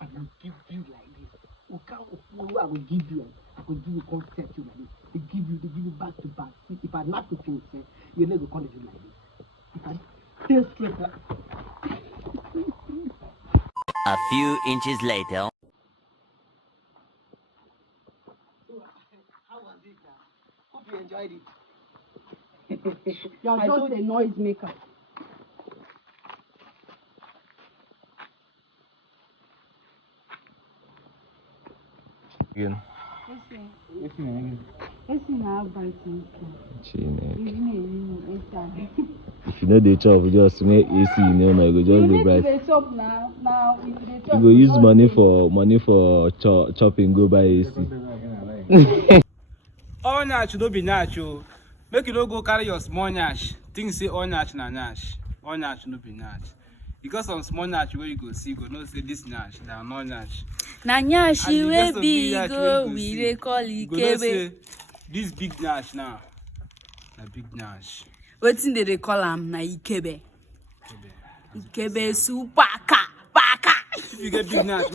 and you give you like this. I will give you concept you like this. They give you back to back. If I not to finish, you never call it like this. If I stay straight. A few inches later. How was it now? Hope you enjoyed it. You're just a noise maker. Again. If you know the chop, just make AC, you know, go just go bright. You go use money for chopping, go buy AC. All nyash no be nyash o. Make you no go carry your small nyash. Think say all nyash na nyash. All nyash no be nyash. Because some small nyash where you go see, go know say this nyash, they are not nyash. Na nyashi we big go, we dey call Ikebe. This big nyash now, na big nyash. Wetin dey call am na Ikebe. Ikebe super paka. If you get big nyash.